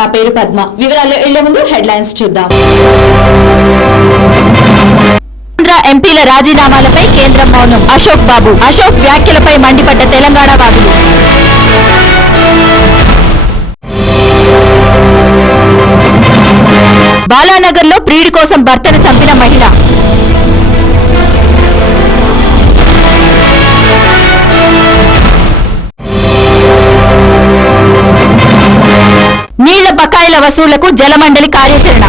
నా పేరు పద్మ. వివరాలు వెళ్లే ముందు హెడ్లైన్స్ చూద్దాం. ఎంపీల రాజీనామాలపై కేంద్రం మౌనం. అశోక్ బాబు వ్యాఖ్యలపై మండిపడ్డ తెలంగాణ వాదులు. బాలానగర్లో ప్రియుడి కోసం భర్తను చంపిన మహిళ. నీళ్ల బకాయిల వసూళ్లకు జలమండలి కార్యాచరణ.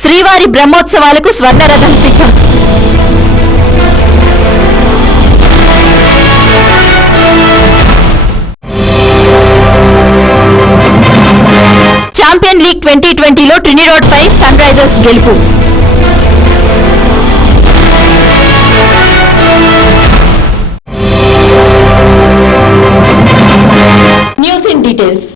శ్రీవారి బ్రహ్మోత్సవాలకు స్వర్ణరథం సిద్ధం. ఛాంపియన్ లీగ్ 2020లో ట్రినిడాడ్ పై సన్ రైజర్స్ గెలుపు. News in details.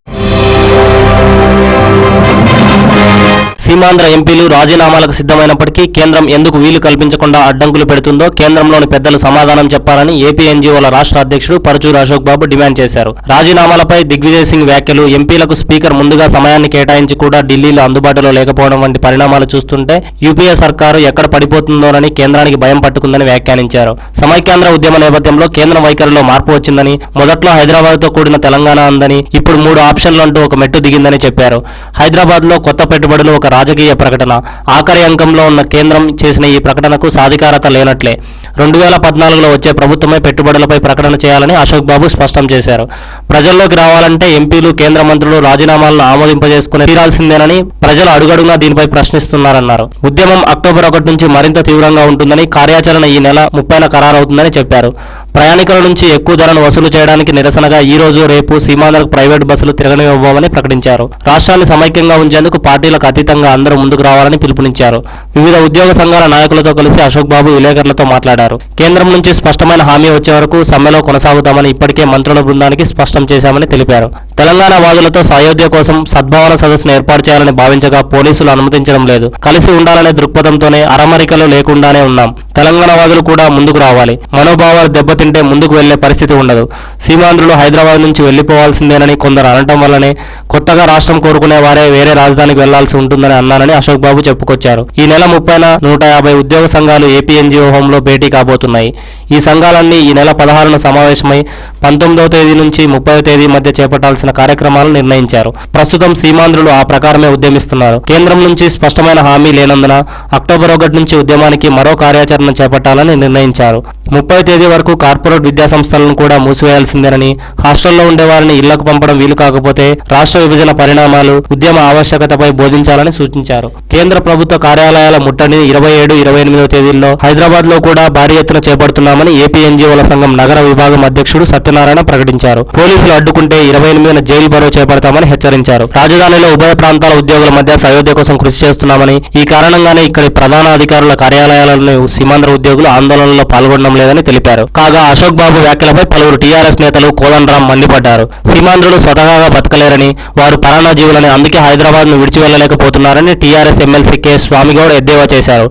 సీమాంధ్ర ఎంపీలు రాజీనామాలకు సిద్ధమైనప్పటికీ కేంద్రం ఎందుకు వీలు కల్పించకుండా అడ్డంకులు పెడుతుందో కేంద్రంలోని పెద్దలు సమాధానం చెప్పాలని ఏపీ ఎన్జీఓల రాష్ట్ర అధ్యక్షుడు పరుచూరు అశోక్ బాబు డిమాండ్ చేశారు. రాజీనామాలపై దిగ్విజయ్ సింగ్ వ్యాఖ్యలు, ఎంపీలకు స్పీకర్ ముందుగా సమయాన్ని కేటాయించి కూడా ఢిల్లీలో అందుబాటులో లేకపోవడం వంటి పరిణామాలు చూస్తుంటే యూపీఏ సర్కారు ఎక్కడ పడిపోతుందోనని కేంద్రానికి భయం పట్టుకుందని వ్యాఖ్యానించారు. సమైక్యాంధ్ర ఉద్యమ నేపథ్యంలో కేంద్ర వైఖరిలో మార్పు వచ్చిందని, మొదట్లో హైదరాబాద్తో కూడిన తెలంగాణ అందని, ఇప్పుడు 3 ఆప్షన్లంటూ ఒక మెట్టు దిగిందని చెప్పారు. హైదరాబాద్లో కొత్త పెట్టుబడులు ఒక రాజకీయ ప్రకటన. ఆఖరి అంకంలో ఉన్న కేంద్రం చేసిన ఈ ప్రకటనకు సాధికారత లేనట్లే. 2014లో వచ్చే ప్రభుత్వమే పెట్టుబడులపై ప్రకటన చేయాలని అశోక్ బాబు స్పష్టం చేశారు. ప్రజల్లోకి రావాలంటే ఎంపీలు, కేంద్ర మంత్రులు రాజీనామాలను ఆమోదింపజేసుకుని తీరాల్సిందేనని ప్రజలు అడుగడుగునా దీనిపై ప్రశ్నిస్తున్నారన్నారు. ఉద్యమం అక్టోబర్ 1 నుంచి మరింత తీవ్రంగా ఉంటుందని, కార్యాచరణ ఈ నెల 30న ఖరారవుతుందని చెప్పారు. ప్రయాణికుల నుంచి ఎక్కువ ధరను వసూలు చేయడానికి నిరసనగా ఈ రోజు, రేపు సీమాంధ్రకు ప్రైవేటు బస్సులు తిరగనివ్వబోమని ప్రకటించారు. రాష్ట్రాన్ని సమైక్యంగా ఉంచేందుకు పార్టీలకు అతీతంగా అందరూ ముందుకు రావాలని పిలుపునిచ్చారు. వివిధ ఉద్యోగ సంఘాల నాయకులతో కలిసి అశోక్ బాబు విలేకరులతో మాట్లాడారు. కేంద్రం నుంచి స్పష్టమైన హామీ వచ్చే వరకు సమ్మెలో కొనసాగుతామని ఇప్పటికే మంత్రుల బృందానికి స్పష్టం చేశామని తెలిపారు. తెలంగాణ వాదులతో అయోధ్య కోసం సద్భావన సదస్సును ఏర్పాటు చేయాలని భావించగా పోలీసులు అనుమతించడం లేదు. కలిసి ఉండాలనే దృక్పథంతోనే అరమరికలు లేకుండానే ఉన్నాం. తెలంగాణ వాదులు కూడా ముందుకు రావాలి. మనోభావాలు దెబ్బతింటే ముందుకు వెళ్లే పరిస్థితి ఉండదు. సీమాంధ్రులు హైదరాబాద్ నుంచి వెళ్లిపోవాల్సిందేనని కొందరు అనటం వల్లనే కొత్తగా రాష్ట్రం కోరుకునే వారే వేరే రాజధానికి వెళ్లాల్సి ఉంటుందని అన్నానని అశోక్ బాబు చెప్పుకొచ్చారు. ఈ నెల 30న 150 ఉద్యోగ సంఘాలు ఏపీ ఎన్జీఓ హోంలో భేటీ కాబోతున్నాయి. ఈ సంఘాలన్నీ ఈ నెల 16న సమావేశమై 19వ తేదీ నుంచి 30వ తేదీ మధ్య చేపట్టాల్సిన కార్యక్రమాలను నిర్ణయించారు. ప్రస్తుతం సీమాంధ్రులు ఆ ప్రకారమే ఉద్యమిస్తున్నారు. కేంద్రం నుంచి స్పష్టమైన హామీ లేనందున అక్టోబర్ 1 నుంచి ఉద్యమానికి మరో కార్యాచరణ చేపట్టాలని నిర్ణయించారు. 30వ తేదీ వరకు కార్పొరేట్ విద్యాసంస్థలను కూడా మూసివేయాల్సిందేనని, హాస్టల్లో ఉండేవారిని ఇళ్లకు పంపడం వీలు కాకపోతే రాష్ట్ర విభజన పరిణామాలు, ఉద్యమ ఆవశ్యకతపై బోధించాలని సూచించారు. కేంద్ర ప్రభుత్వ కార్యాలయాల ముట్టడిని 27, 28వ తేదీల్లో హైదరాబాద్ లో కూడా భారీ ఎత్తున చేపడుతున్నామని ఏపీ ఎన్జీఓల సంఘం నగర విభాగం అధ్యక్షుడు సత్యనారాయణ ప్రకటించారు. పోలీసులు అడ్డుకుంటే 28న జైలు బరో చేపడతామని హెచ్చరించారు. రాజధానిలో ఉభయ ప్రాంతాల ఉద్యోగుల మధ్య సయోధ్య కోసం కృషి చేస్తున్నామని, ఈ కారణంగానే ఇక్కడి ప్రధాన అధికారుల కార్యాలయాలను సీమాంధ్ర ఉద్యోగులు ఆందోళనలో పాల్గొనడం లేదని తెలిపారు. కాగా అశోక్ బాబు వ్యాఖ్యలపై పలువురు టీఆర్ఎస్ నేతలు కోదండరాం మండిపడ్డారు. సీమాంధ్రులు స్వతహాగా బతకలేరని, వారు పరాన్న జీవులని, అందుకే హైదరాబాద్ ను విడిచి వెళ్లలేకపోతున్నారని టీఆర్ఎస్ ఎమ్మెల్సీ కె స్వామిగౌడ్ ఎద్దేవా చేశారు.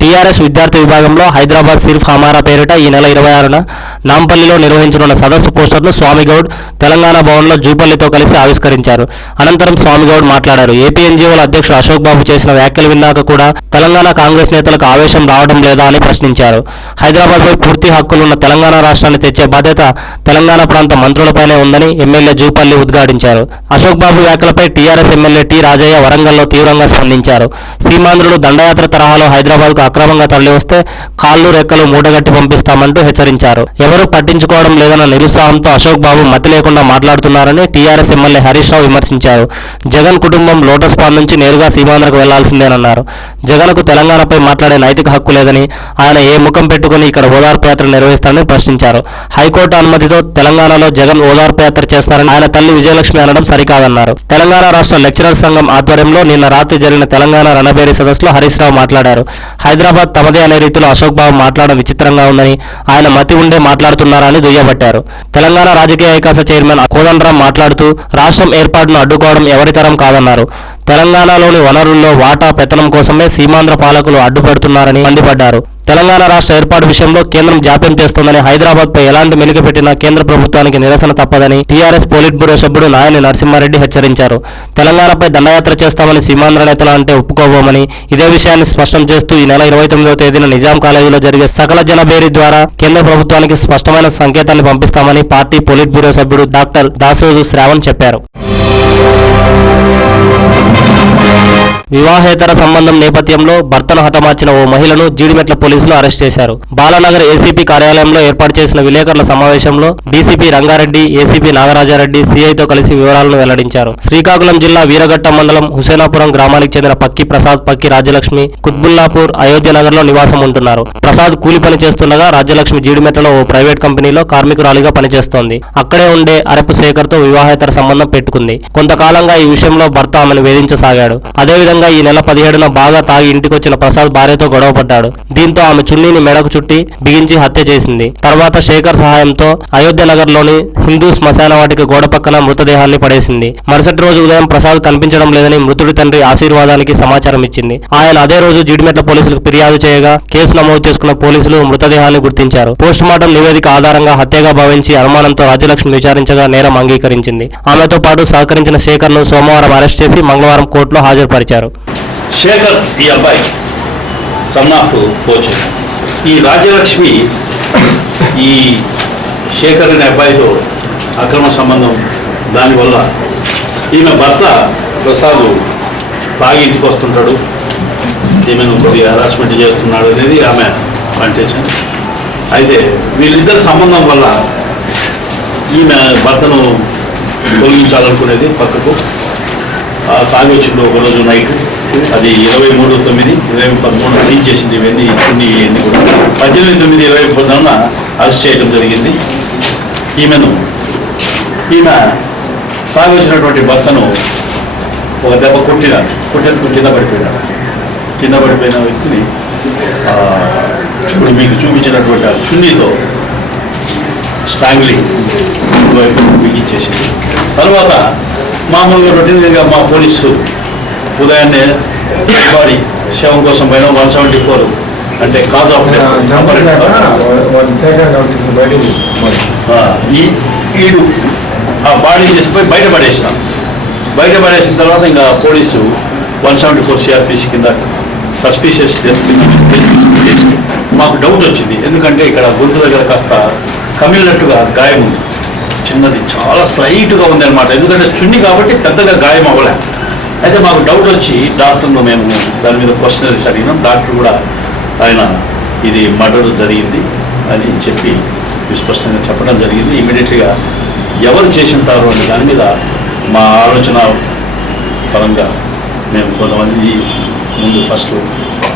టీఆర్ఎస్ విద్యార్థి విభాగంలో హైదరాబాద్ సిర్ఫ్ హమారా పేరిట ఈ నెల 26న నాంపల్లిలో నిర్వహించనున్న సదస్సు పోస్టర్ను స్వామిగౌడ్ తెలంగాణ భవన్లో జూపల్లితో కలిసి ఆవిష్కరించారు. అనంతరం స్వామిగౌడ్ మాట్లాడారు. ఏపీ ఎన్జీఓల అధ్యక్షుడు అశోక్ బాబు చేసిన వ్యాఖ్యలు విన్నాక కూడా తెలంగాణ కాంగ్రెస్ నేతలకు ఆవేశం రావడం లేదా అని ప్రశ్నించారు. హైదరాబాద్పై పూర్తి హక్కులున్న తెలంగాణ రాష్ట్రాన్ని తెచ్చే బాధ్యత తెలంగాణ ప్రాంత మంత్రులపైనే ఉందని ఎమ్మెల్యే జూపల్లి ఉద్ఘాటించారు. అశోక్ బాబు వ్యాఖ్యలపై టీఆర్ఎస్ ఎమ్మెల్యే టి రాజయ్య వరంగల్లో తీవ్రంగా స్పందించారు. సీమాంధ్రులు దండయాత్ర తరహాలో హైదరాబాద్కు అక్రమంగా తరలివస్తే కాళ్ళు రెక్కలు మూటగట్టి పంపిస్తామంటూ హెచ్చరించారు. ఎవరూ పట్టించుకోవడం లేదన్న నిరుత్సాహంతో అశోక్ బాబు మతి లేకుండా మాట్లాడుతున్నారని టీఆర్ఎస్ ఎమ్మెల్యే హరీష్ రావు విమర్శించారు. జగన్ కుటుంబం లోటస్ పాండ్ నుంచి నేరుగా సీమాంధ్రకు వెళ్లాల్సిందేనన్నారు. జగన్కు తెలంగాణపై మాట్లాడే నైతిక హక్కు లేదని, ఆయన ఏ ముఖం పెట్టుకుని ఇక్కడ ఓదార్పు యాత్ర నిర్వహిస్తారని ప్రశ్నించారు. హైకోర్టు అనుమతితో తెలంగాణలో జగన్ ఓదార్పు యాత్ర చేస్తారని ఆయన తల్లి విజయలక్ష్మి అనడం సరికాదన్నారు. తెలంగాణ రాష్ట్ర లెక్చరర్స్ సంఘం ఆధ్వర్యంలో నిన్న రాత్రి జరిగిన తెలంగాణ రణబేరి సదస్సులో హరీష్ రావు మాట్లాడారు. హైదరాబాద్ తమదే అనే రీతిలో అశోక్ బాబు మాట్లాడడం విచిత్రంగా ఉందని, ఆయన మతి ఉండే మాట్లాడుతున్నారని దుయ్యబట్టారు. తెలంగాణ రాజకీయ ఐకాస చైర్మన్ కోదండరాం మాట్లాడుతూ రాష్ట్రం ఏర్పాటును అడ్డుకోవడం ఎవరితరం కాదన్నారు. తెలంగాణలోని వనరుల్లో వాటా పెత్తనం కోసమే సీమాంధ్ర పాలకులు అడ్డుపడుతున్నారని మండిపడ్డారు. తెలంగాణ రాష్ట్ర ఏర్పాటు విషయంలో కేంద్రం జాప్యం చేస్తోందని, హైదరాబాద్పై ఎలాంటి మెలిక పెట్టినా కేంద్ర ప్రభుత్వానికి నిరసన తప్పదని టీఆర్ఎస్ పోలిట్ బ్యూరో సభ్యుడు నాయని నరసింహారెడ్డి హెచ్చరించారు. తెలంగాణపై దండయాత్ర చేస్తామని సీమాంధ్ర నేతలు అంటే ఒప్పుకోబోమని, ఇదే విషయాన్ని స్పష్టం చేస్తూ ఈ నెల 29వ తేదీన నిజాం కాలేజీలో జరిగే సకల జనభేరీ ద్వారా కేంద్ర ప్రభుత్వానికి స్పష్టమైన సంకేతాన్ని పంపిస్తామని పార్టీ పోలిట్ బ్యూరో సభ్యుడు డాక్టర్ దాసోజు శ్రావణ్ చెప్పారు. వివాహేతర సంబంధం నేపథ్యంలో భర్తను హతమార్చిన ఓ మహిళను జీడిమెట్ల పోలీసులు అరెస్ట్ చేశారు. బాలానగర్ ఏసీపీ కార్యాలయంలో ఏర్పాటు చేసిన విలేకరుల సమావేశంలో డీసీపీ రంగారెడ్డి, ఏసీపీ నాగరాజారెడ్డి సీఐతో కలిసి వివరాలను వెల్లడించారు. శ్రీకాకుళం జిల్లా వీరఘట్టం మండలం హుసేనాపురం గ్రామానికి చెందిన పక్కి ప్రసాద్, పక్కి రాజ్యలక్ష్మి కుత్బుల్లాపూర్, అయోధ్యనగర్లో నివాసం ఉంటున్నారు. ప్రసాద్ కూలి పని చేస్తుండగా రాజ్యలక్ష్మి జీడిమెట్లలో ఓ ప్రైవేట్ కంపెనీలో కార్మికురాలిగా పనిచేస్తోంది. అక్కడే ఉండే అరపు శేఖర్తో వివాహేతర సంబంధం పెట్టుకుంది. కొంతకాలంగా ఈ విషయంలో భర్త ఆమెను వేధించసాగాడు. అదేవిధంగా ఈ నెల 17న బాగా తాగి ఇంటికొచ్చిన ప్రసాద్ భార్యతో గొడవపడ్డాడు. దీంతో ఆమె చున్నీని మెడకు చుట్టి బిగించి హత్య చేసింది. తర్వాత శేఖర్ సహాయంతో అయోధ్యనగర్ లోని హిందూ శ్మశాన వాటికి గోడ పక్కన మృతదేహాన్ని పడేసింది. మరుసటి రోజు ఉదయం ప్రసాద్ కనిపించడం లేదని మృతుడి తండ్రి ఆశీర్వాదానికి సమాచారం ఇచ్చింది. ఆయన అదే రోజు జీడిమెట్ల పోలీసులకు ఫిర్యాదు చేయగా కేసు నమోదు చేసుకున్న పోలీసులు మృతదేహాన్ని గుర్తించారు. పోస్టుమార్టం నివేదిక ఆధారంగా హత్యగా భావించి అనుమానంతో రాజ్యలక్ష్మి విచారించగా నేరం అంగీకరించింది. ఆమెతో పాటు సహకరించిన శేఖర్ ను సోమవారం అరెస్ట్ చేసి మంగళవారం కోర్టులో హాజరుపరిచారు. శేఖర్ ఈ అబ్బాయి సన్ ఆఫ్ పోచే. ఈ రాజ్యలక్ష్మి ఈ శేఖర్ అనే అబ్బాయితో అక్రమ సంబంధం, దానివల్ల ఈమె భర్త ప్రసాద్ తాగి ఇంటికి వస్తుంటాడు, ఈమెను కొద్దిగా హరాస్మెంట్ చేస్తున్నాడు అనేది ఆమె కంటెన్షన్. అయితే వీళ్ళిద్దరి సంబంధం వల్ల ఈమె భర్తను తొలగించాలనుకునేది పక్కకు. తాగి వచ్చిండు ఒకరోజు నైట్, అది 23/9/2013 సీజ్ చేసింది. ఇవన్నీ కొన్ని కూడా 18/9/2013 అరెస్ట్ చేయడం జరిగింది. ఈమె తాగి వచ్చినటువంటి భర్తను ఒక దెబ్బ కొట్టినందుకు కింద పడిపోయిన వ్యక్తిని ఇప్పుడు మీకు చూపించినటువంటి ఆ చున్నీతో స్ట్రాంగ్లింగ్ వైపు బిగించేసింది. తర్వాత మామూలుగా రొటీన్గా మా పోలీసు ఉదయాన్నే బాడీ శవం కోసం పోయినా 174 అంటే కాజ్ ఆఫ్ ఈడు ఆ బాడీ తీసుకుపోయి బయట పడేసిన తర్వాత ఇంకా పోలీసు 174 సిఆర్పిసి కింద సస్పీషియస్ డెత్ కింద చేసి మాకు డౌట్ వచ్చింది. ఎందుకంటే ఇక్కడ గొంతు దగ్గర కాస్త కమిలినట్టుగా గాయం ఉంది, చిన్నది, చాలా స్లైట్గా ఉంది అనమాట. ఎందుకంటే చున్ని కాబట్టి పెద్దగా గాయం అవ్వలే. అయితే మాకు డౌట్ వచ్చి డాక్టర్ను మేము దాని మీద క్వశ్చనరీస్ అడిగినాం. డాక్టర్ కూడా ఆయన ఇది మర్డర్ జరిగింది అని చెప్పి విస్పష్టంగా చెప్పడం జరిగింది. ఇమీడియట్గా ఎవరు చేసి ఉంటారు అనే దాని మీద మా ఆలోచన పరంగా మేము కొంతమంది ముందు ఫస్ట్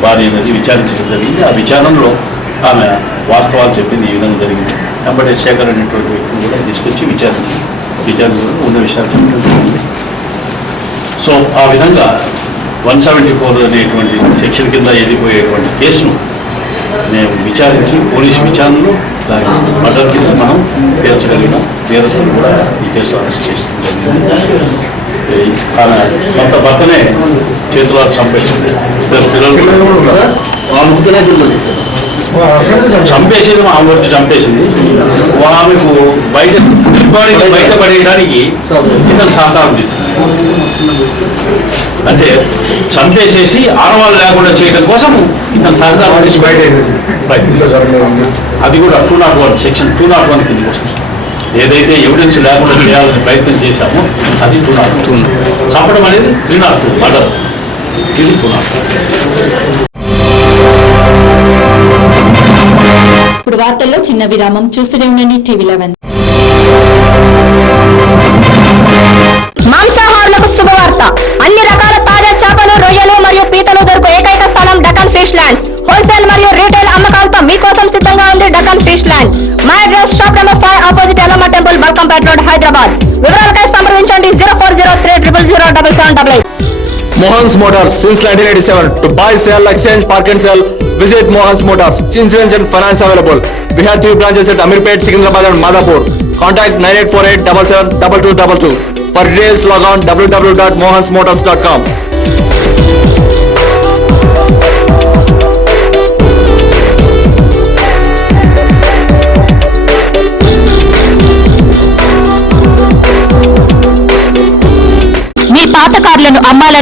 భార్య అనేది విచారించడం జరిగింది. ఆ విచారణలో ఆమె వాస్తవాలు చెప్పింది ఈ విధంగా జరిగింది. వెంబడే శేఖర్ అనేటువంటి వ్యక్తిని కూడా తీసుకొచ్చి విచారణ ఉన్న విషయాలు చెప్పడం జరిగింది. సో ఆ విధంగా 174 అనేటువంటి సెక్షన్ కింద వెళ్ళిపోయేటువంటి కేసును మేము విచారించి పోలీసు విచారణలో దాని మర్డర్ కింద మనం పేర్చగలిగినాం. నేరస్తులు కూడా ఈ కేసులో అరెస్ట్ చేసిన జరిగింది. ఆమె భర్తనే చేతులారు చంపేసింది. చంపేసింది, ఆమె వరకు చంపేసింది. ఆమెకు బయటపడేయడానికి ఇతను సహకారం తీసుకుంది. అంటే చంపేసేసి ఆనవాళ్ళు లేకుండా చేయడం కోసం ఇతను సహకారం తీసుకు అది కూడా 201 సెక్షన్ 201 కిందకి వస్తుంది. ఏదైతే ఎవిడెన్స్ లేకుండా చేయాలని ప్రయత్నం చేశామో అది 202. చంపడం అనేది 302 మర్డర్, ఇది 202. ఇప్పుడు వార్తల్లో చిన్న విరామం. చూస్తూనే ఉండండి TV11. మాంసాహారులకు శుభవార్త. అన్ని రకాల తాజా చేపలు, రొయ్యలు మరియు పీతలు దొరుకు ఏకైక స్థలం డకన్ ఫిష్ ల్యాండ్స్. హోల్సేల్ మరియు రీటైల్ అమ్మకాలతో మీకోసం సిద్ధంగా ఉంది Deccan fish land. My address shop number 5 opposite Yellamma temple, Balkampet road, Hyderabad. వివరాలకై సంప్రదించండి 0403000088. Mohan's Motors since 1987. To buy, sell, exchange, park and sell, visit Mohan's Motors. Insurance and finance available. We have 3 branches at Amirpet, Secunderabad and Madhapur. Contact 9848772222. For details, log on www.mohansmotors.com.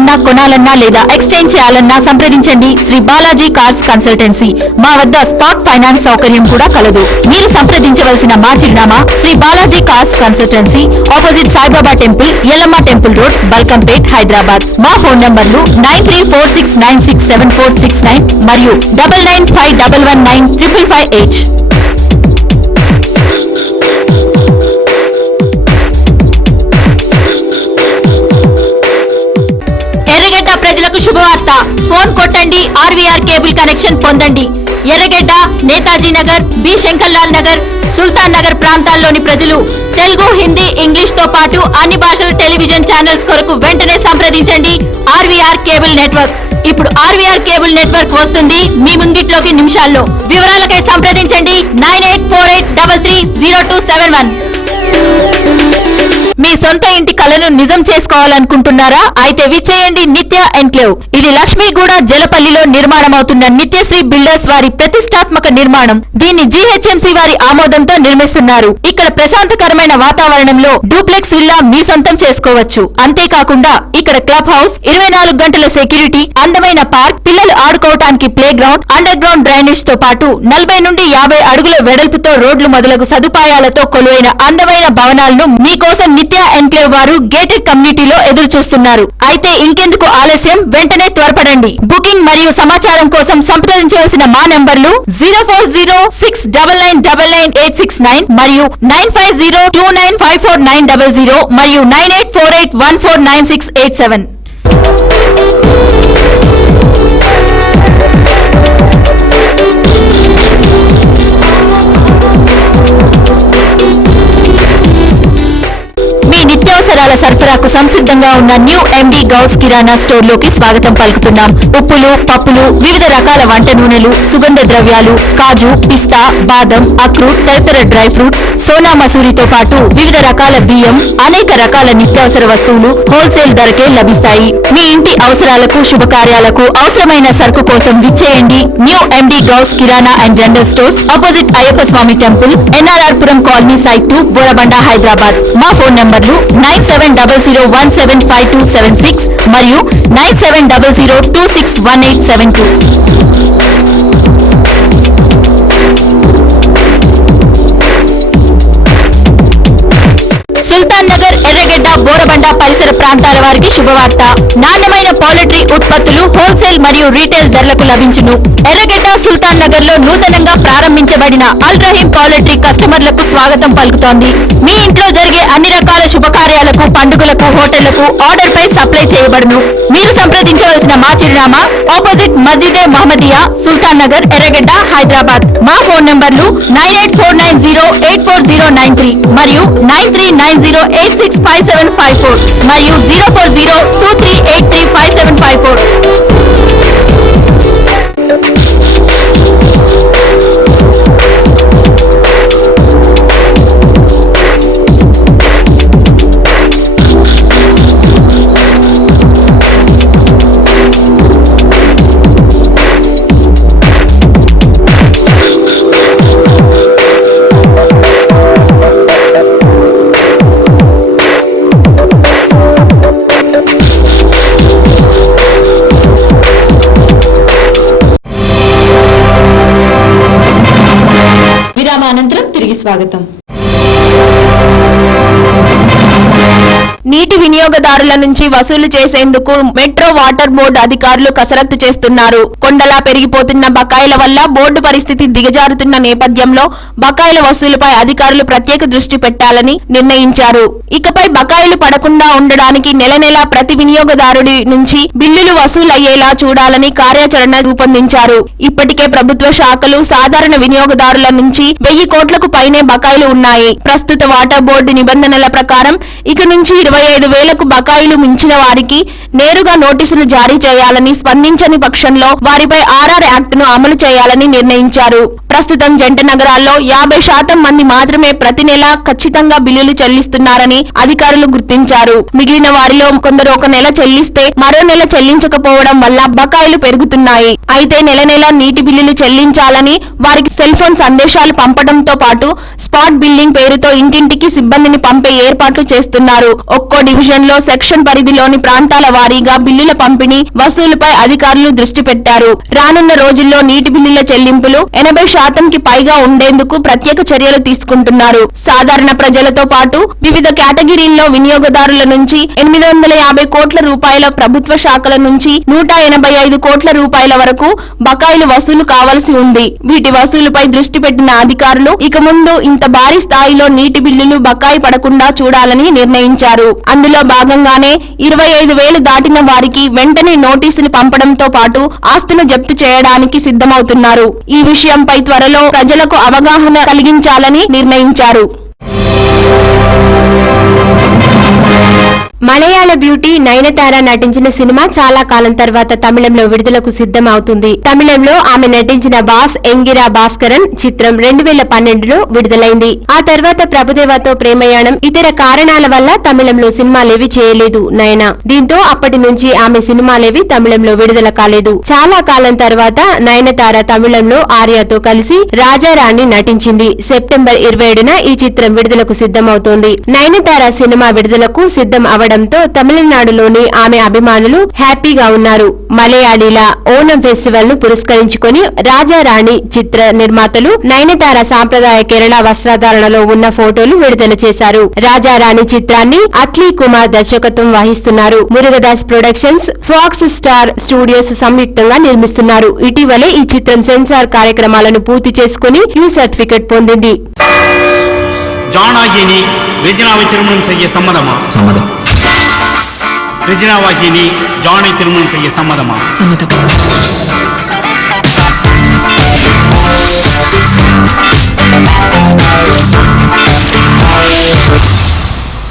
అమ్మాలన్నా కొనాలన్నా లేదా exchange చేయాలన్నా సంప్రదించండి Shri Balaji cars consultancy. మా వద్ద spot finance సౌకర్యం కూడా కలదు. మీరు సంప్రదించవలసిన మా చిరునామా Shri Balaji cars consultancy, opposite Saibaba temple, Yellamma temple road, Balkampet, Hyderabad. మా ఫోన్ నంబర్లు 9346967469 మరియు 9951195558. ఎర్రగడ్డ ప్రజలకు శుభవార్త. ఫోన్ కొట్టండి, ఆర్వీఆర్ కేబుల్ కనెక్షన్ పొందండి. ఎర్రగడ్డ, నేతాజీ నగర్, బి శంకర్లాల్ నగర్, సుల్తాన్ నగర్ ప్రాంతాల్లోని ప్రజలు తెలుగు, హిందీ, ఇంగ్లీష్ తో పాటు అన్ని భాషల టెలివిజన్ ఛానల్స్ కొరకు వెంటనే సంప్రదించండి ఆర్వీఆర్ కేబుల్ నెట్వర్క్. ఇప్పుడు ఆర్వీఆర్ కేబుల్ నెట్వర్క్ వస్తుంది మీ ముంగిట్లోకి నిమిషాల్లో. వివరాలకై సంప్రదించండి 9848330271. మీ సొంత ఇంటి కలను నిజం చేసుకోవాలనుకుంటున్నారా? అయితే విచ్చేయండి నిత్య ఎన్క్లేవ్. ఇది లక్ష్మీగూడ జలపల్లిలో నిర్మాణమవుతున్న నిత్యశ్రీ బిల్డర్స్ వారి ప్రతిష్టాత్మక నిర్మాణం. దీన్ని జీహెచ్ఎంసీ వారి ఆమోదంతో నిర్మిస్తున్నారు. ఇక్కడ ప్రశాంతకరమైన వాతావరణంలో డూప్లెక్స్ విల్లా మీ సొంతం చేసుకోవచ్చు. అంతేకాకుండా ఇక్కడ క్లబ్ హౌస్, 24 గంటల సెక్యూరిటీ, అందమైన పార్క్, పిల్లలు ఆడుకోవటానికి playground, underground drainage తో పాటు 40 నుండి 50 అడుగుల వెడల్పుతో రోడ్లు మొదలగు సదుపాయాలతో కొలువైన అందమైన భవనాలను మీకోసం నిత్య ఎన్క్లేవ్ వారు గేటెడ్ కమ్యూనిటీలో ఎదురు చూస్తున్నారు. అయితే ఇంకెందుకు ఆలస్యం, వెంటనే త్వరపడండి. బుకింగ్ మరియు సమాచారం కోసం సంప్రదించవలసిన మా నంబర్లు 0406999869 మరియు 9502954900 మరియు 9848149687. మీ నిత్యావసరాల సరఫరాకు సంసిద్ధంగా ఉన్న న్యూ ఎండి గౌస్ కిరాణా స్టోర్ లోకి స్వాగతం పలుకుతున్నాం. ఉప్పులు, పప్పులు, వివిధ రకాల వంట నూనెలు, సుగంధ ద్రవ్యాలు, కాజు, పిస్తా, బాదం, అక్రూట్, తదితర డ్రై ఫ్రూట్స్, సోనా మసూరితో పాటు వివిధ రకాల బియ్యం, అనేక రకాల నిత్యావసర వస్తువులు హోల్సేల్ ధరకే లభిస్తాయి. మీ ఇంటి అవసరాలకు, శుభకార్యాలకు అవసరమైన సరుకు కోసం విచ్చేయండి new MD Ghouse kirana and general stores, opposite Ayyappa Swamy temple, NRR Puram colony, site 2, Borabanda, Hyderabad. మా ఫోన్ నంబర్లు 9700175276 మరియు 9700261872. సుల్తాన్ నగర్, ఎర్రగడ్డ, బోరబండ పరిసర ప్రాంతాల వారికి శుభవార్త. నాణ్యమైన పౌల్ట్రీ ఉత్పత్తులు హోల్సేల్ మరియు రీటైల్ ధరలకు లభించును. ఎర్రగడ్డ, సుల్తాన్ నగర్ లో నూతనంగా ప్రారంభించబడిన అల్ రహీం పౌల్ట్రీ కస్టమర్లకు స్వాగతం పలుకుతోంది. మీ ఇంట్లో జరిగే అన్ని రకాల శుభకార్యాలకు, పండుగలకు, హోటళ్లకు ఆర్డర్ పై సప్లై చేయబడును. మీరు సంప్రదించవలసిన మా చిరునామా ఆపోజిట్ మస్జిదే మహమ్మదియా, సుల్తాన్ నగర్, ఎర్రగడ్డ, హైదరాబాద్. మా ఫోన్ నంబర్లు 9849084093 మరియు 9390865754 మరియు 04023835754. అనంతరం తిరిగి స్వాగతం. నీటి వినియోగదారుల నుంచి వసూలు చేసేందుకు మెట్రో వాటర్ బోర్డు అధికారులు కసరత్తు చేస్తున్నారు. కొండలా పెరిగిపోతున్న బకాయిల వల్ల బోర్డు పరిస్థితి దిగజారుతున్న నేపథ్యంలో బకాయిల వసూలుపై అధికారులు ప్రత్యేక దృష్టి పెట్టాలని నిర్ణయించారు. ఇకపై బకాయిలు పడకుండా ఉండడానికి నెల నెలా ప్రతి వినియోగదారుడి నుంచి బిల్లులు వసూలయ్యేలా చూడాలని కార్యాచరణ రూపొందించారు. ఇప్పటికే ప్రభుత్వ శాఖలు సాధారణ వినియోగదారుల నుంచి 1000 కోట్లకు పైనే బకాయిలు ఉన్నాయి. ప్రస్తుత వాటర్ బోర్డు నిబంధనల ప్రకారం ఇక నుంచి 25,000కు బకాయిలు మించిన వారికి నేరుగా నోటీసులు జారీ చేయాలని, స్పందించని పక్షంలో వారిపై ఆర్ఆర్ యాక్ట్ ను అమలు చేయాలని నిర్ణయించారు. ప్రస్తుతం జంట నగరాల్లో 50% మంది మాత్రమే ప్రతి నెల ఖచ్చితంగా బిల్లులు చెల్లిస్తున్నారని అధికారులు గుర్తించారు. మిగిలిన వారిలో కొందరు ఒక నెల చెల్లిస్తే మరో నెల చెల్లించకపోవడం వల్ల బకాయిలు పెరుగుతున్నాయి. అయితే నెల నెల నీటి బిల్లులు చెల్లించాలని వారికి సెల్ ఫోన్ సందేశాలు పంపడంతో పాటు స్పాట్ బిల్లింగ్ పేరుతో ఇంటింటికి సిబ్బందిని పంపే ఏర్పాట్లు చేస్తున్నారు. ఒక్కో డివిజన్ లో సెక్షన్ పరిధిలోని ప్రాంతాల వారీగా బిల్లుల పంపిణీ వసూలుపై అధికారులు దృష్టి పెట్టారు. రానున్న రోజుల్లో నీటి బిల్లుల చెల్లింపులు 80% పైగా ఉండేందుకు ప్రత్యేక చర్యలు తీసుకుంటున్నారు. సాధారణ ప్రజలతో పాటు వివిధ కేటగిరీల్లో వినియోగదారుల నుంచి 850 కోట్ల రూపాయల, ప్రభుత్వ శాఖల నుంచి 185 కోట్ల రూపాయల వరకు బకాయిలు వసూలు కావాల్సి ఉంది. వీటి వసూలుపై దృష్టి పెట్టిన అధికారులు ఇక ముందు ఇంత భారీ స్థాయిలో నీటి బిల్లులు బకాయి పడకుండా చూడాలని నిర్ణయించారు. అందులో భాగంగానే 25,000 దాటిన వారికి వెంటనే నోటీసులు పంపడంతో పాటు ఆస్తులు జప్తు చేయడానికి సిద్ధమవుతున్నారు. ఈ విషయంపై త్వరలో ప్రజలకు అవగాహన కలిగించాలని నిర్ణయించారు. మలయాళ బ్యూటీ నయనతార నటించిన సినిమా చాలా కాలం తర్వాత తమిళంలో విడుదలకు సిద్ధం అవుతుంది. తమిళంలో ఆమె నటించిన బాస్ ఎంగిరా భాస్కరన్ చిత్రం 2012లో విడుదలైంది. ఆ తర్వాత ప్రభుదేవాతో ప్రేమయాణం ఇతర కారణాల వల్ల తమిళంలో సినిమాలేవి చేయలేదు నయన. దీంతో అప్పటి నుంచి ఆమె సినిమాలేవి తమిళంలో విడుదల కాలేదు. చాలా కాలం తర్వాత నయనతార తమిళంలో ఆర్యతో కలిసి రాజారాణి నటించింది. సెప్టెంబర్ 27న ఈ చిత్రం విడుదలకు సిద్ధమవుతోంది. నయనతార సినిమా విడుదలకు సిద్ధం అవడంతో తమిళనాడులోని ఆమె అభిమానులు హ్యాపీగా ఉన్నారు. మలయాళీల ఓనం ఫెస్టివల్ ను పురస్కరించుకుని రాజారాణి చిత్ర నిర్మాతలు నయనతార సాంప్రదాయ కేరళ వస్త్రధారణలో ఉన్న ఫోటోలు విడుదల చేశారు. రాజారాణి చిత్రాన్ని అట్లీ కుమార్ దర్శకత్వం వహిస్తున్నారు. Murugadoss productions, Fox Star Studios సంయుక్తంగా నిర్మిస్తున్నారు. ఇటీవలే ఈ చిత్రం సెన్సార్ కార్యక్రమాలను పూర్తి చేసుకుని యూ సర్టిఫికెట్ పొందింది. ஜானாகினி ரெஜினாவை திருமணம் செய்ய சம்மதமா? சம்மதம். ரெஜினாவாகினி ஜானை திருமணம் செய்ய சம்மதமா? சம்மதம்.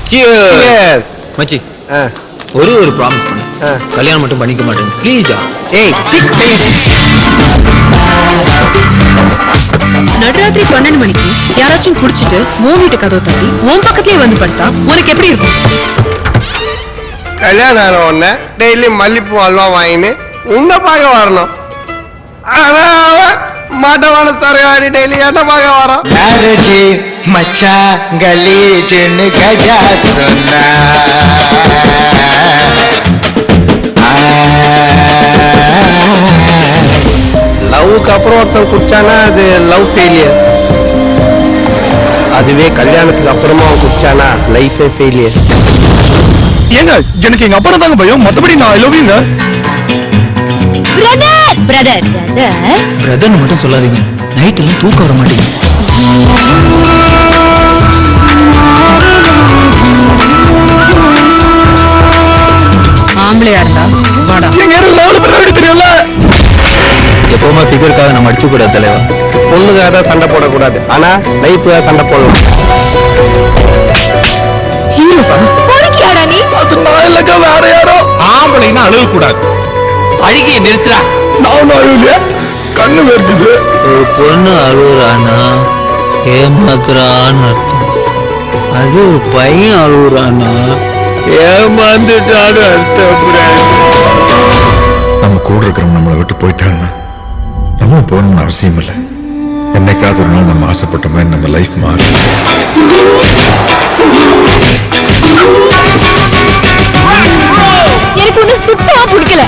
Cheers. மச்சி ஒரு ஒரு ப்ராமிஸ் பண்ணு. கல்யாணம் மட்டும் பண்ணிக்க மாட்டேன் ப்ளீஸா. ஏய் சிக் ப்ளீஸ். நடுராத்திரி 12 மணிக்கு யாராச்சும் குடிச்சிட்டு மூவிட்டு கதவு தட்டி உன் பக்கத்துலயே வந்து படுத்தா உனக்கு எப்படி இருக்கும்? கல்யாணம் ஆன உடனே டெய்லி மல்லிப்பூ அல்வா வாங்கின்னு உன்னை பார்க்க வரணும். ஆனா மாட்டவான சரகாடி டெய்லி என்ன பார்க்க வரோம். மேரேஜ் மச்சான் கலீஜ்னு கஜா சொன்னா லவ்வுக்கு அப்புறம் ஒருத்தன் குடிச்சானா அது லவ் ஃபெயிலியர். அதுவே கல்யாணத்துக்கு அப்புறமா அவன் குடிச்சானா லைஃபே ஃபெயிலியர். ஏங்க எனக்கு எங்க அப்பா தாங்க பயம், மத்தபடி நான் ஐ லவ் யூங்க. பிரதர் பிரதர் பிரதர் பிரதர்னு மட்டும் சொல்லாதீங்க, நைட் எல்லாம் தூக்கம் வர மாட்டேங்குது. ஆம்பளையா இருந்தா வாடா. தெரியல எப்பவுமே ஃபிகருக்காக நம்ம அடிச்சு கூடாது தலைவா. பொண்ணுக்காக தான் சண்டை போடக்கூடாது, ஆனா லைஃபுக்காக சண்டை போடலாம். பொறுக்கியாடா நீ? அது நான் இல்லக்கா, வேற யாரோ. ஆம்பளைன்னா அழுக கூடாது. அழுகிய நிறுத்துறா. நான் அழுகலையே, கண்ணு வேர்க்குது. ஒரு பொண்ணு அழுகுறானா ஏமாத்துறான்னு அர்த்தம். அது ஒரு பையன் அழுகுறானா ஏமாந்துட்டான்னு அர்த்தம். நம்ம கூட இருக்கிறவங்க நம்மளை விட்டு போயிட்டாங்கன்னா நம்மளும் போகணும்னு அவசியம் இல்லை. என்னைக்காவது ஒரு நாள் நம்ம ஆசைப்பட்ட மாதிரி நம்ம லைஃப் மாறும். எனக்கு ஒண்ணு சுத்தமா பிடிக்கல.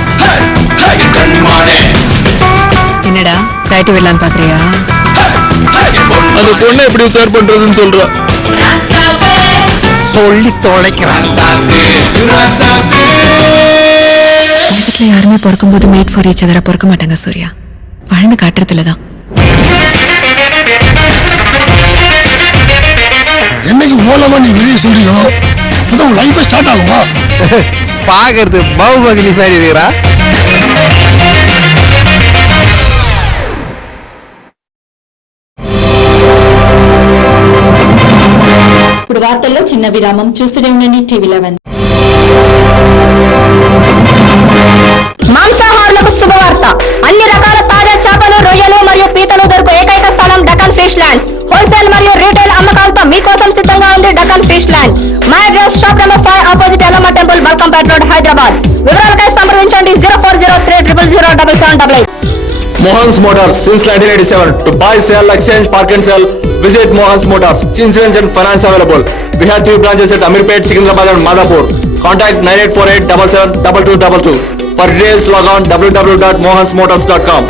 என்னடா கைட்டு விடலான்னு பாக்குறியா? அந்த பொண்ணை எப்படி உசார் பண்றதுன்னு சொல்ற. சொல்லி தொலைக்கிறான். உலகத்துல யாருமே பிறக்கும்போது மேட் ஃபார் ஈச் அதரா பிறக்க மாட்டாங்க சூர்யா. வாழ்ந்து காட்டுறதுலதான். என்னைக்கு மூலமா நீ வெளியே சொல்றியோ அதான் லைஃப் ஸ்டார்ட் ஆகுமா? பாக்குறது பாகுபலி மாதிரி இருக்கிறா. ఇప్పుడు వార్తల్లో చిన్న విరామం. చూస్తూనే ఉండండి టీవీ11. మాంసాహారులకు శుభవార్త. అన్ని రకాల తాజా చేపలు, రొయ్యలు మరియు పీతలు దొరుకు ఏకైక స్థలం డకన్ ఫిష్ ల్యాండ్స్. హోల్సేల్ మరియు రీటైల్ అమ్మకాలతో మీకోసం సిద్ధంగా ఉంది Deccan fish land. My address shop number 5 opposite Yellamma temple, Balkampet road, Hyderabad. వివరాలకై సంప్రదించండి 0403000778. Mohan's Motors since 1987. To buy, sell, exchange, park and sell, visit Mohan's Motors. Insurance and finance available. We have 3 branches at Amirpet, Secunderabad and Madhapur. Contact 9848 772222. For details, log on www.mohansmotors.com.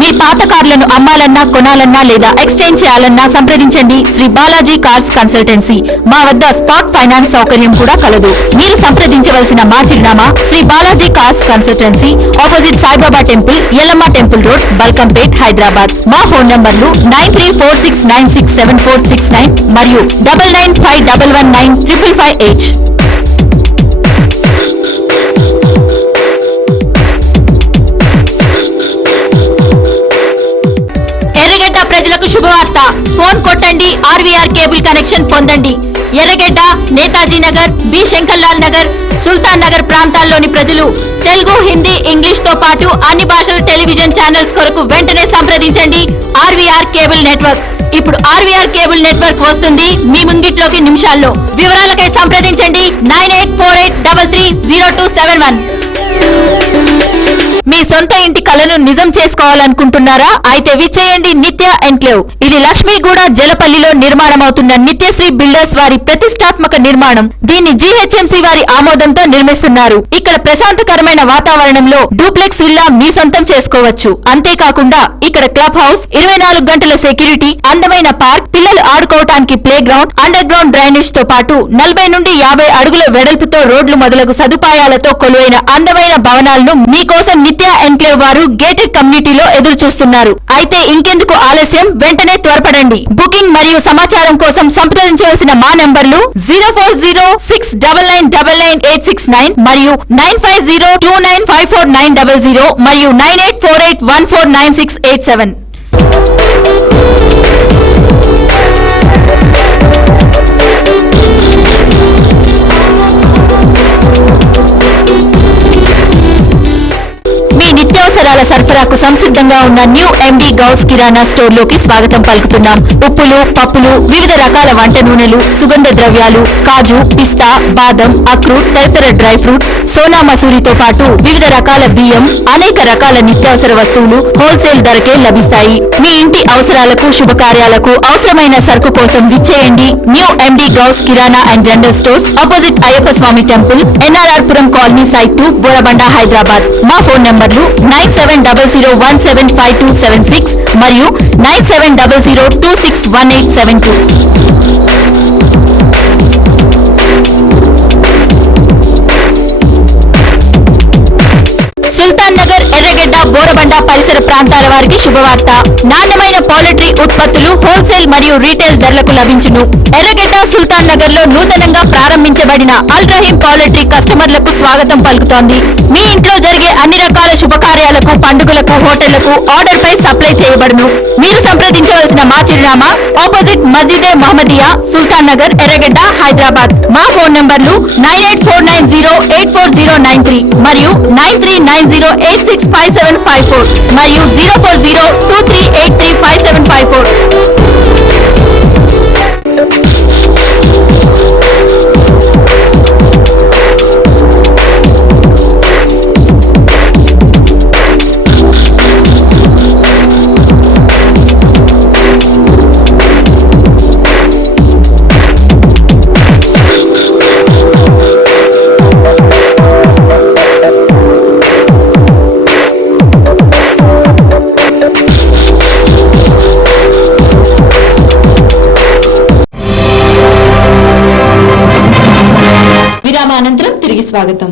మీ పాత కార్లను అమ్మాలన్నా కొనాలన్నా లేదా exchange చేయాలన్నా సంప్రదించండి Shri Balaji cars consultancy. మా వద్ద spot finance సౌకర్యం కూడా కలదు. మీరు సంప్రదించవలసిన మా చిరునామా Shri Balaji cars consultancy, opposite Saibaba temple, Yellamma temple road, Balkampet, Hyderabad. మా ఫోన్ నంబర్లు 9346967469 మరియు 9951195558. ఎర్రగడ్డ ప్రజలకు శుభవార్త. ఫోన్ కొట్టండి, ఆర్వీఆర్ కేబుల్ కనెక్షన్ పొందండి. ఎర్రగడ్డ, నేతాజీ నగర్, బి శంకర్లాల్ నగర్, సుల్తాన్ నగర్ ప్రాంతాల్లోని ప్రజలు తెలుగు, హిందీ, ఇంగ్లీష్ తో పాటు అన్ని భాషల టెలివిజన్ ఛానల్స్ కొరకు వెంటనే సంప్రదించండి ఆర్వీఆర్ కేబుల్ నెట్వర్క్. ఇప్పుడు ఆర్వీఆర్ కేబుల్ నెట్వర్క్ వస్తుంది మీ ముంగిట్లోకి నిమిషాల్లో. వివరాలకై సంప్రదించండి 9848330271. మీ సొంత ఇంటి కలను నిజం చేసుకోవాలనుకుంటున్నారా? అయితే విచ్చేయండి నిత్య ఎన్క్లేవ్. ఇది లక్ష్మీగూడ జలపల్లిలో నిర్మాణమవుతున్న నిత్యశ్రీ బిల్డర్స్ వారి ప్రతిష్టాత్మక నిర్మాణం. దీన్ని జీహెచ్ఎంసీ వారి ఆమోదంతో నిర్మిస్తున్నారు. ఇక్కడ ప్రశాంతకరమైన వాతావరణంలో డూప్లెక్స్ విల్లా మీ సొంతం చేసుకోవచ్చు. అంతేకాకుండా ఇక్కడ క్లబ్ హౌస్, 24 గంటల సెక్యూరిటీ, అందమైన పార్క్, పిల్లలు ఆడుకోవటానికి playground, underground drainage తో పాటు 40 నుండి 50 అడుగుల వెడల్పుతో రోడ్లు మొదలగు సదుపాయాలతో కొలువైన అందమైన భవనాలను మీకోసం నిత్య ఎన్క్లేవ్ వారు గేటెడ్ కమ్యూనిటీలో ఎదురు చూస్తున్నారు. అయితే ఇంకెందుకు ఆలస్యం, వెంటనే త్వరపడండి. బుకింగ్ మరియు సమాచారం కోసం సంప్రదించవలసిన మా నంబర్లు 0406999869 మరియు 9502954900 మరియు 9848149687. మీ నిత్యావసరాల సరఫరాకు సంసిద్ధంగా ఉన్న న్యూ ఎండి గౌస్ కిరాణా స్టోర్ లోకి స్వాగతం పలుకుతున్నాం. ఉప్పులు, పప్పులు, వివిధ రకాల వంట నూనెలు, సుగంధ ద్రవ్యాలు, కాజు, పిస్తా, బాదం, అక్రూట్, తదితర డ్రై ఫ్రూట్స్, సోనా మసూరితో పాటు వివిధ రకాల బియ్యం, అనేక రకాల నిత్యావసర వస్తువులు హోల్సేల్ ధరకే లభిస్తాయి. మీ ఇంటి అవసరాలకు, శుభకార్యాలకు అవసరమైన సరుకు కోసం విచ్చేయండి new MD Ghouse kirana and general stores, opposite Ayyappa Swamy temple, NRR Puram colony, site 2, Borabanda, Hyderabad. మా ఫోన్ నంబర్లు 9700175276 మరియు 9700261872. సుల్తాన్ నగర్, ఎర్రగడ్డ, బోరబండ పరిసర ప్రాంతాల వారికి శుభవార్త. నాణ్యమైన పౌల్ట్రీ ఉత్పత్తులు హోల్సేల్ మరియు రీటైల్ ధరలకు లభించును. ఎర్రగడ్డ, సుల్తాన్ నగర్ లో నూతనంగా ప్రారంభించబడిన అల్ రహీం పౌల్ట్రీ కస్టమర్లకు స్వాగతం పలుకుతోంది. మీ ఇంట్లో జరిగే అన్ని రకాల శుభకార్యాలకు, పండుగలకు, హోటళ్లకు ఆర్డర్ పై సప్లై చేయబడును. మీరు సంప్రదించవలసిన మా చిరునామా ఆపోజిట్ మస్జిదే మహమ్మదియా, సుల్తాన్ నగర్, ఎర్రగడ్డ, హైదరాబాద్. మా ఫోన్ నంబర్లు 9849084093 మరియు 9390865754 మరియు 04023835754. అనంతరం తిరిగి స్వాగతం.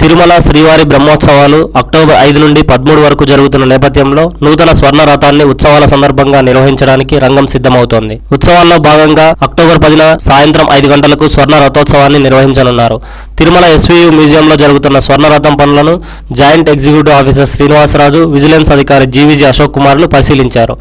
తిరుమల శ్రీవారి బ్రహ్మోత్సవాలు అక్టోబర్ 5 నుండి 13 వరకు జరుగుతున్న నేపథ్యంలో నూతన స్వర్ణ రథాన్ని ఉత్సవాల సందర్భంగా నిర్వహించడానికి రంగం సిద్ధమవుతోంది. ఉత్సవాల్లో భాగంగా అక్టోబర్ 10న సాయంత్రం 5 గంటలకు స్వర్ణ రథోత్సవాన్ని నిర్వహించనున్నారు. తిరుమల ఎస్వీయు మ్యూజియంలో జరుగుతున్న స్వర్ణ రథం పనులను joint executive officer Srinivasaraju, vigilance అధికారి జీవీజీ అశోక్ కుమార్లు పరిశీలించారు.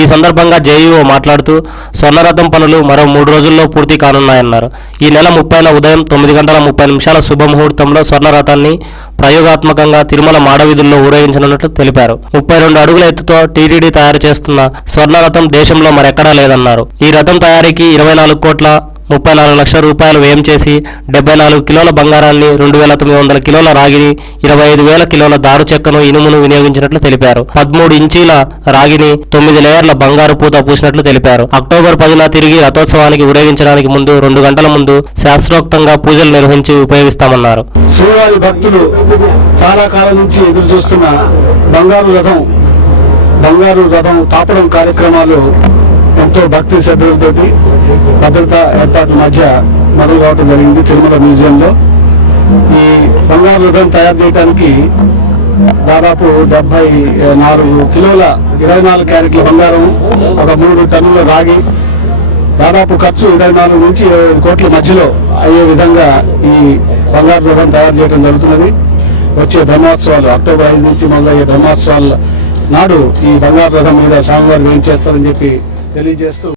ఈ సందర్భంగా జేఈఓ మాట్లాడుతూ స్వర్ణరథం పనులు మరో 3 రోజుల్లో పూర్తి కానున్నాయన్నారు. ఈ నెల 30న ఉదయం 9:30 శుభముహూర్తంలో స్వర్ణరథాన్ని ప్రయోగాత్మకంగా తిరుమల మాడవీధుల్లో ఊరేగించనున్నట్లు తెలిపారు. 32 అడుగుల ఎత్తుతో టీటీడీ తయారు చేస్తున్న స్వర్ణరథం దేశంలో మరెక్కడా లేదన్నారు. ఈ రథం తయారీకి 24,34 లక్షల రూపాయలు వ్యయం చేసి 74 కిలోల బంగారాన్ని, 2,900 కిలోల రాగిని, 25,000 కిలోల దారు చెక్కను, ఇనుమును వినియోగించినట్లు తెలిపారు. 13 ఇంచీల రాగిని, 9 లేయర్ల బంగారు పూత పూసినట్లు తెలిపారు. అక్టోబర్ 10న తిరిగి రథోత్సవానికి ఊరేగించడానికి ముందు 2 గంటల ముందు శాస్త్రోక్తంగా పూజలు నిర్వహించి ఉపయోగిస్తామన్నారు. శ్రీవారి భక్తులు చాలా కాలం నుంచి ఎదురు చూస్తున్న బంగారు రథం తాపడం కార్యక్రమాలు ఎంతో భక్తి శ్రద్ధలతోటి భద్రతా ఏర్పాట్ల మధ్య మొదలు కావడం జరిగింది. తిరుమల మ్యూజియంలో ఈ బంగారు రథం తయారు చేయడానికి దాదాపు 74 కిలోల 24 క్యారెట్ల బంగారం, ఒక 3 టన్నుల రాగి, దాదాపు ఖర్చు 24 నుంచి 25 కోట్ల మధ్యలో అయ్యే విధంగా ఈ బంగారు రథం తయారు చేయడం జరుగుతున్నది. వచ్చే బ్రహ్మోత్సవాలు అక్టోబర్ 5 నుంచి మొదలయ్యే బ్రహ్మోత్సవాల నాడు ఈ బంగారు రథం మీద స్వామివారు ఏం చేస్తారని చెప్పి తెలియజేస్తూ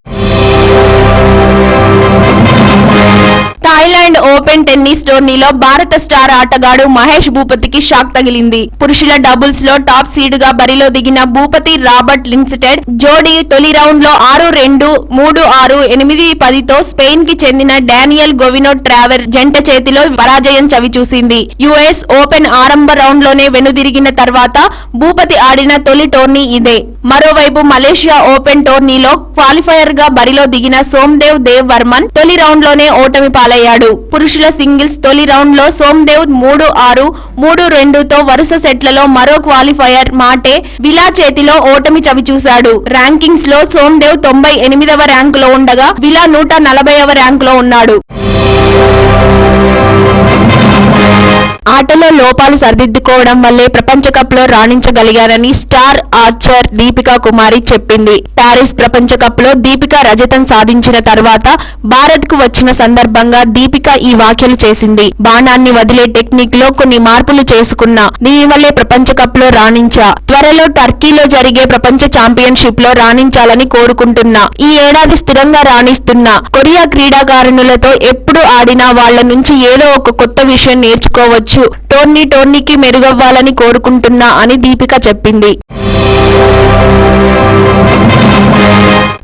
థాయిలాండ్ ఓపెన్ టెన్నిస్ టోర్నీలో భారత స్టార్ ఆటగాడు మహేష్ భూపతికి షాక్ తగిలింది. పురుషుల డబుల్స్ లో టాప్ సీడ్ గా బరిలో దిగిన భూపతి రాబర్ట్ లిన్స్టెడ్ జోడీ తొలి రౌండ్ లో 6-2, 3-6, 8-10తో స్పెయిన్ కి చెందిన డానియల్ గోవినో ట్రావెర్ జంట చేతిలో పరాజయం చవిచూసింది. యుఎస్ ఓపెన్ ఆరంభ రౌండ్ లోనే వెనుదిరిగిన తర్వాత భూపతి ఆడిన తొలి టోర్నీ ఇదే. మరోవైపు మలేషియా ఓపెన్ టోర్నీలో క్వాలిఫైయర్ గా బరిలో దిగిన సోమ్దేవ్ వర్మన్ తొలి రౌండ్ లోనే ఓటమి పాలయ్యాడు. పురుషుల సింగిల్స్ తొలి రౌండ్ లో సోమ్దేవ్ 3-6, 3-2తో వరుస సెట్లలో మరో క్వాలిఫైయర్ మాటే విలా చేతిలో ఓటమి చవిచూశాడు. ర్యాంకింగ్స్ లో సోమ్దేవ్ 98వ ర్యాంకులో ఉండగా విలా 140వ ర్యాంకులో ఉన్నాడు. ఆటలో లోపాలు సరిదిద్దుకోవడం వల్లే ప్రపంచ కప్ లో రాణించగలిగారని స్టార్ ఆర్చర్ దీపికా కుమారి చెప్పింది. ప్యారిస్ ప్రపంచ కప్ లో దీపిక రజతం సాధించిన తర్వాత భారత్ కు వచ్చిన సందర్భంగా దీపిక ఈ వ్యాఖ్యలు చేసింది. బాణాన్ని వదిలే టెక్నిక్ లో కొన్ని మార్పులు చేసుకున్నా, దీనివల్లే ప్రపంచ కప్ లో రాణించా. త్వరలో టర్కీలో జరిగే ప్రపంచ ఛాంపియన్షిప్ లో రాణించాలని కోరుకుంటున్నా. ఈ ఏడాది స్థిరంగా రాణిస్తున్నా. కొరియా క్రీడాకారుణులతో ఎప్పుడు ఆడినా వాళ్ల నుంచి ఏదో ఒక కొత్త విషయం నేర్చుకోవచ్చు. టోర్నీకి మెరుగవ్వాలని కోరుకుంటున్నా అని దీపిక చెప్పింది.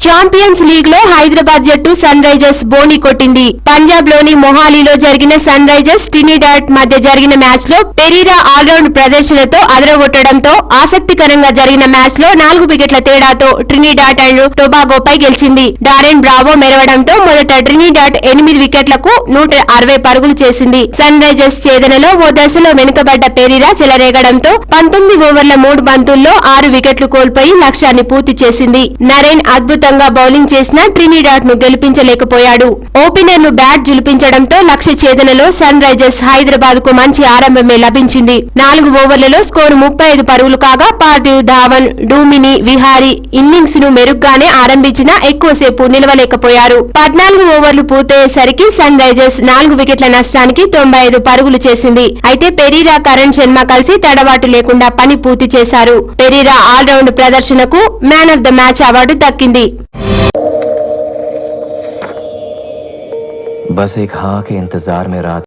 ఛాంపియన్స్ లీగ్ లో హైదరాబాద్ జట్టు సన్ రైజర్స్ బోని కొట్టింది. పంజాబ్ లోని మొహాలీలో జరిగిన సన్ రైజర్స్ ట్రినిడాడ్ మధ్య జరిగిన మ్యాచ్ లో పెరీరా ఆల్రౌండ్ ప్రదర్శనతో అదరగొట్టడంతో ఆసక్తికరంగా జరిగిన మ్యాచ్ లో 4 వికెట్ల తేడాతో ట్రినిడాడ్ అండ్ టొబాగోపై గెలిచింది. డారెన్ బ్రావో మెరవడంతో మొదట ట్రినిడాడ్ 8 వికెట్లకు 160 పరుగులు చేసింది. సన్ రైజర్స్ ఛేదనలో ఓ దశలో వెనుకబడ్డ పెరీరా చెలరేగడంతో 19 ఓవర్ల 3 బంతుల్లో 6 వికెట్లు కోల్పోయి లక్ష్యాన్ని పూర్తి చేసింది. నరేన్ అద్భుతంగా బౌలింగ్ చేసినా ట్రినిడాడ్ ను గెలిపించలేకపోయాడు. ఓపెనర్లు బ్యాట్ జులిపించడంతో లక్ష్య ఛేదనలో సన్ రైజర్స్ హైదరాబాద్ కు మంచి ఆరంభమే లభించింది. 4 ఓవర్లలో స్కోరు 35 పరుగులు కాగా పార్థివ్ ధావన్, డూమిని, విహారీ ఇన్నింగ్స్ ను మెరుగ్గానే ఆరంభించినా ఎక్కువసేపు నిలవలేకపోయారు. 14 ఓవర్లు పూర్తయ్యేసరికి సన్ రైజర్స్ 4 వికెట్ల నష్టానికి 95 పరుగులు చేసింది. అయితే పెరీరా, కరణ్ శర్మ కలిసి తడబాటు లేకుండా పని పూర్తి చేశారు. పెరీరా ఆల్రౌండ్ ప్రదర్శనకు man of the match award దక్కింది. बस एक हाँ के इंतजार में रात